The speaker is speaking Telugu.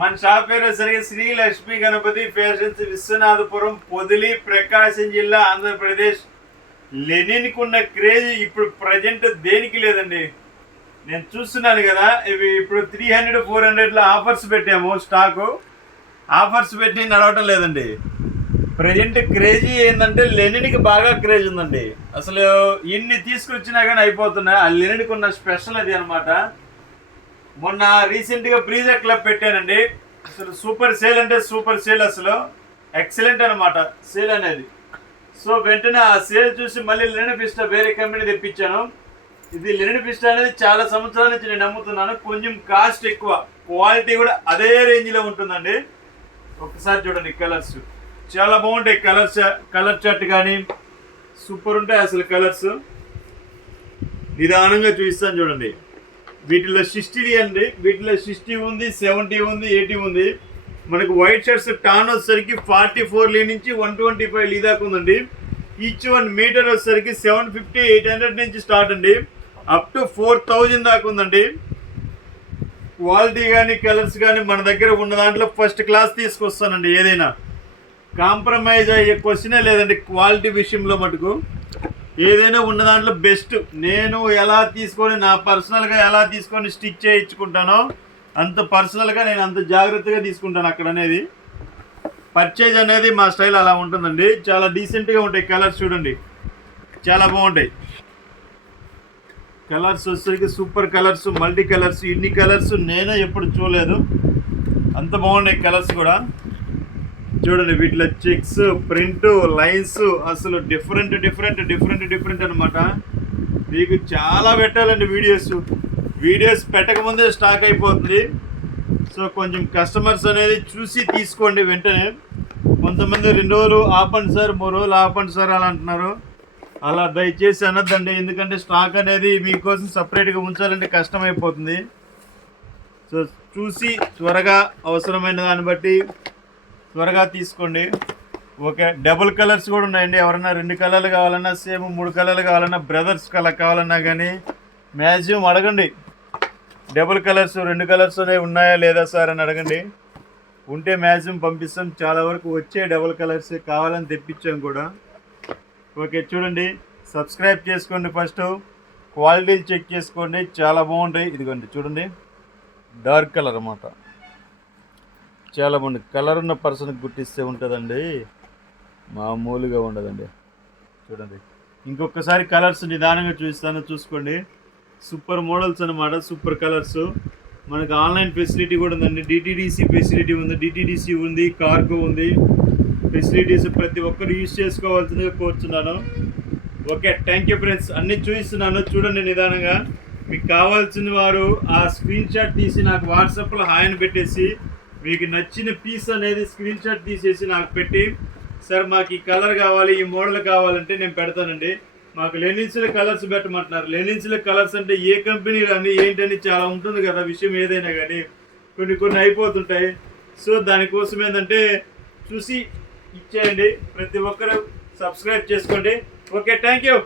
మన షాప్ పేరు సరిగా శ్రీ లక్ష్మీ గణపతి ఫ్యాషన్స్, విశ్వనాథపురం, పొదిలి, ప్రకాశం జిల్లా, ఆంధ్రప్రదేశ్. లెనిన్కి ఉన్న క్రేజ్ ఇప్పుడు ప్రజెంట్ దేనికి లేదండి. నేను చూస్తున్నాను కదా, ఇవి ఇప్పుడు 300, 400లో ఆఫర్స్ పెట్టాము. స్టాకు ఆఫర్స్ పెట్టి నడవటం లేదండి. ప్రజెంట్ క్రేజీ ఏంటంటే లెనిన్కి బాగా క్రేజ్ ఉందండి. అసలు ఇన్ని తీసుకొచ్చినా కానీ అయిపోతున్నాయి. ఆ లెనిన్కి ఉన్న స్పెషల్ అది అనమాట. మొన్న రీసెంట్గా బ్రీజర్ క్లబ్ పెట్టానండి. అసలు సూపర్ సేల్ అంటే సూపర్ సేల్, అసలు ఎక్సలెంట్ అనమాట సేల్ అనేది. సో వెంటనే ఆ సేల్ చూసి మళ్ళీ లెనిన్ పిస్టా వేరే కంపెనీ తెప్పించాను. ఇది లెనిన్ పిస్టా అనేది చాలా సంవత్సరాల నుంచి నేను నమ్ముతున్నాను. కొంచెం కాస్ట్ ఎక్కువ, క్వాలిటీ కూడా అదే రేంజ్లో ఉంటుందండి. ఒకసారి చూడండి, కలర్స్ చాలా బాగుంటాయి. కలర్ చార్ట్ కానీ సూపర్ ఉంటాయి అసలు. కలర్స్ నిదానంగా చూపిస్తాను చూడండి. వీటిలో 60 అండి, వీటిలో 60 ఉంది, 70 ఉంది, 80 ఉంది. మనకు వైట్ షర్ట్స్ టాన్ వచ్చేసరికి 44 నుంచి 125 దాకా ఉందండి. ఈచ్ 1 మీటర్ వచ్చేసరికి 750, 800 నుంచి స్టార్ట్ అండి. అప్ టు 4000 దాకా ఉందండి. క్వాలిటీ కానీ కలర్స్ కానీ మన దగ్గర ఉన్న దాంట్లో ఫస్ట్ క్లాస్ తీసుకొస్తానండి. ఏదైనా కాంప్రమైజ్ అయ్యే క్వశ్చనే లేదండి. క్వాలిటీ విషయంలో మటుకు ఏదైనా ఉన్న దాంట్లో బెస్ట్. నేను ఎలా తీసుకొని నా పర్సనల్గా ఎలా తీసుకొని స్టిచ్ చేయించుకుంటానో అంత పర్సనల్గా నేను అంత జాగ్రత్తగా తీసుకుంటాను అక్కడ అనేది. పర్చేజ్ అనేది మా స్టైల్ అలా ఉంటుందండి. చాలా డీసెంట్గా ఉంటాయి. కలర్స్ చూడండి, చాలా బాగుంటాయి. కలర్స్ వచ్చేసరికి సూపర్ కలర్స్, మల్టీ కలర్స్. ఇన్ని కలర్స్ నేనే ఎప్పుడు చూడలేదు, అంత బాగున్నాయి కలర్స్ కూడా. చూడండి, వీటిలో చెక్స్, ప్రింట్, లైన్స్ అసలు డిఫరెంట్ అనమాట. మీకు చాలా పెట్టాలండి వీడియోస్ పెట్టకముందే స్టాక్ అయిపోతుంది. సో కొంచెం కస్టమర్స్ అనేది చూసి తీసుకోండి వెంటనే. కొంతమంది 2 రోజులు ఆపండి సార్, 3 రోజులు ఆపండి సార్ అలా అంటున్నారు. అలా దయచేసి అనొద్దండి, ఎందుకంటే స్టాక్ అనేది మీకోసం సపరేట్గా ఉంచాలంటే కష్టం అయిపోతుంది. సో చూసి త్వరగా అవసరమైన దాన్ని బట్టి త్వరగా తీసుకోండి. ఓకే, డబుల్ కలర్స్ కూడా ఉన్నాయండి. ఎవరన్నా 2 కలర్లు కావాలన్నా, సేమ్ 3 కలర్లు కావాలన్నా, బ్రదర్స్ కలర్ కావాలన్నా కానీ మ్యాక్సిమం అడగండి. డబుల్ కలర్స్ 2 కలర్స్ అనేవి ఉన్నాయా లేదా సార్ అని అడగండి. ఉంటే మ్యాక్సిమం పంపిస్తాం. చాలా వరకు వచ్చే డబుల్ కలర్స్ కావాలని తెప్పించాం కూడా. ఓకే, చూడండి, సబ్స్క్రైబ్ చేసుకోండి. ఫస్ట్ క్వాలిటీలు చెక్ చేసుకోండి, చాలా బాగుంటాయి. ఇదిగోండి చూడండి, డార్క్ కలర్ అన్నమాట. చాలా బాగుంది. కలర్ ఉన్న పర్సన్కి గుర్తిస్తే ఉంటుందండి, మామూలుగా ఉండదండి. చూడండి, ఇంకొకసారి కలర్స్ నిదానంగా చూపిస్తాను, చూసుకోండి. సూపర్ మోడల్స్ అనమాట, సూపర్ కలర్స్. మనకు ఆన్లైన్ ఫెసిలిటీ కూడా ఉందండి. డిటీడీసీ ఫెసిలిటీ ఉంది, డిటీడీసీ ఉంది, కార్గో ఉంది. ఫెసిలిటీస్ ప్రతి ఒక్కరు యూజ్ చేసుకోవాల్సిందిగా కోరుతున్నాను. Okay, thank you friends. అన్నీ చూపిస్తున్నాను, చూడండి నిదానంగా. మీకు కావాల్సిన వారు ఆ స్క్రీన్ షాట్ తీసి నాకు వాట్సాప్లో హాయ్ అని పెట్టేసి, మీకు నచ్చిన పీస్ అనేది స్క్రీన్ షాట్ తీసేసి నాకు పెట్టి, సార్ మాకు ఈ కలర్ కావాలి, ఈ మోడల్ కావాలంటే నేను పెడతానండి. మాకు లెనిన్స్లో కలర్స్ పెట్టమంటున్నారు. లెనిన్స్లో కలర్స్ అంటే ఏ కంపెనీలు అని ఏంటని చాలా ఉంటుంది కదా విషయం. ఏదైనా కానీ కొన్ని అయిపోతుంటాయి. సో దానికోసం ఏంటంటే చూసి ఇచ్చేయండి. ప్రతి ఒక్కరు సబ్స్క్రైబ్ చేసుకోండి. Okay, thank you.